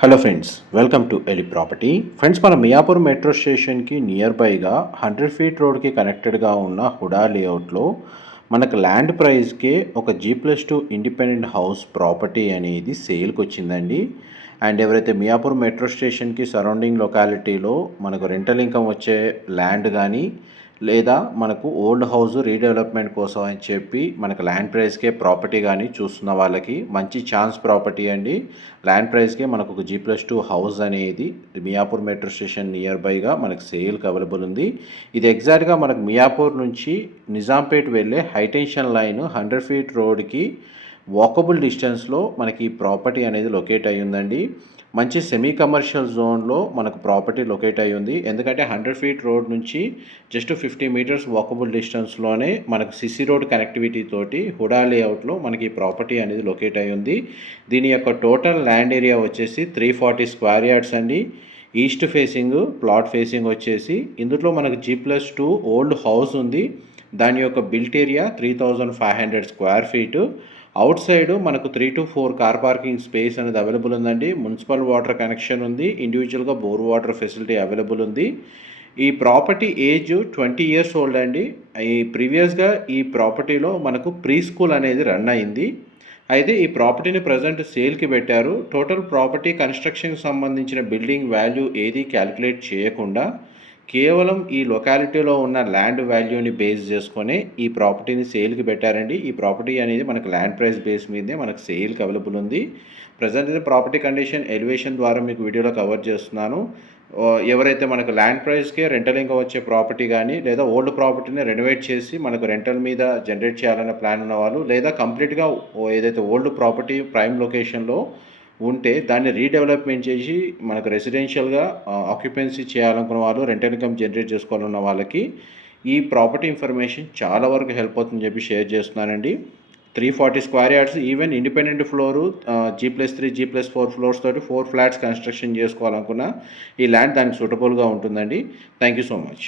Hello friends, welcome to ఎలి property. Friends, మన Miyapur metro స్టేషన్కి నియర్ బైగా 100 ఫీట్ రోడ్కి కనెక్టెడ్గా ఉన్న హుడా లేఅవుట్లో మనకు ల్యాండ్ ప్రైస్కే ఒక G+2 ఇండిపెండెంట్ హౌస్ ప్రాపర్టీ అనేది సేల్కి వచ్చిందండి. అండ్ ఎవరైతే మియాపూర్ మెట్రో స్టేషన్కి సరౌండింగ్ లొకాలిటీలో మనకు రెంటల్ ఇన్కమ్ వచ్చే ల్యాండ్ కానీ లేదా మనకు ఓల్డ్ హౌస్ రీడెవలప్మెంట్ కోసం అని చెప్పి మనకు ల్యాండ్ ప్రైస్కే ప్రాపర్టీ కానీ చూస్తున్న వాళ్ళకి మంచి ఛాన్స్ ప్రాపర్టీ అండి. ల్యాండ్ ప్రైస్కే మనకు ఒక G+2 హౌస్ అనేది మియాపూర్ మెట్రో స్టేషన్ నియర్ బైగా మనకు సేల్కి అవైలబుల్ ఉంది. ఇది ఎగ్జాక్ట్గా మనకు మియాపూర్ నుంచి నిజాంపేట్ వెళ్ళే హైటెన్షన్ లైన్ 100 ఫీట్ రోడ్కి వాకబుల్ డిస్టెన్స్లో మనకి ఈ ప్రాపర్టీ అనేది లొకేట్ అయ్యి ఉందండి. మంచి సెమీ కమర్షియల్ జోన్లో మనకు ప్రాపర్టీ లొకేట్ అయ్యి ఉంది. ఎందుకంటే 100 ఫీట్ రోడ్ నుంచి జస్ట్ 50 మీటర్స్ వాకబుల్ డిస్టెన్స్లోనే మనకు సిసి రోడ్ కనెక్టివిటీ తోటి హుడా లేఅవుట్లో మనకి ఈ ప్రాపర్టీ అనేది లొకేట్ అయ్యి ఉంది. దీని యొక్క టోటల్ ల్యాండ్ ఏరియా వచ్చేసి 340 స్క్వేర్ యార్డ్స్ అండి. ఈస్ట్ ఫేసింగ్ ప్లాట్ ఫేసింగ్ వచ్చేసి ఇందులో మనకు G+2 ఓల్డ్ హౌస్ ఉంది. దాని యొక్క built area 3500 square feet. Out side మనకు 3 to 4 కార్ పార్కింగ్ స్పేస్ అనేది అవైలబుల్ ఉందండి. మున్సిపల్ వాటర్ కనెక్షన్ ఉంది. ఇండివిజువల్గా బోర్ వాటర్ ఫెసిలిటీ అవైలబుల్ ఉంది. ఈ ప్రాపర్టీ ఏజ్ 20 ఇయర్స్ ఓల్డ్ అండి. ప్రీవియస్గా ఈ ప్రాపర్టీలో మనకు ప్రీ స్కూల్ అనేది రన్ అయింది. అయితే ఈ ప్రాపర్టీని ప్రజెంట్ సేల్కి పెట్టారు. టోటల్ ప్రాపర్టీ కన్స్ట్రక్షన్కి సంబంధించిన బిల్డింగ్ వాల్యూ ఏది క్యాలిక్యులేట్ చేయకుండా కేవలం ఈ లొకాలిటీలో ఉన్న ల్యాండ్ వాల్యూని బేస్ చేసుకొని ఈ ప్రాపర్టీని సేల్కి పెట్టారండి. ఈ ప్రాపర్టీ అనేది మనకు ల్యాండ్ ప్రైస్ బేస్ మీదే మనకు సేల్కి అవైలబుల్ ఉంది. ప్రజెంట్ అయితే ప్రాపర్టీ కండిషన్ ఎలివేషన్ ద్వారా మీకు వీడియోలో కవర్ చేస్తున్నాను. ఎవరైతే మనకు ల్యాండ్ ప్రైస్కే రెంటల్ ఇంకా వచ్చే ప్రాపర్టీ కానీ లేదా ఓల్డ్ ప్రాపర్టీని రెనోవేట్ చేసి మనకు రెంటల్ మీద జనరేట్ చేయాలనే ప్లాన్ ఉన్న వాళ్ళు లేదా కంప్లీట్గా ఏదైతే ఓల్డ్ ప్రాపర్టీ ప్రైమ్ లొకేషన్లో ఉంటే దాన్ని రీడెవలప్మెంట్ చేసి మనకు రెసిడెన్షియల్గా ఆక్యుపెన్సీ చేయాలనుకున్న వాళ్ళు రెంటల్ ఇన్కమ్ జనరేట్ చేసుకోవాలన్న వాళ్ళకి ఈ ప్రాపర్టీ ఇన్ఫర్మేషన్ చాలా వరకు హెల్ప్ అవుతుందని చెప్పి షేర్ చేస్తున్నానండి. 340 square yards, even independent floor G+3 G+4 floors తోటి 4 ఫ్లాట్స్ కన్స్ట్రక్షన్ చేసుకోవాలనుకున్న ఈ ల్యాండ్ దానికి సూటబుల్గా ఉంటుందండి. Thank you so much.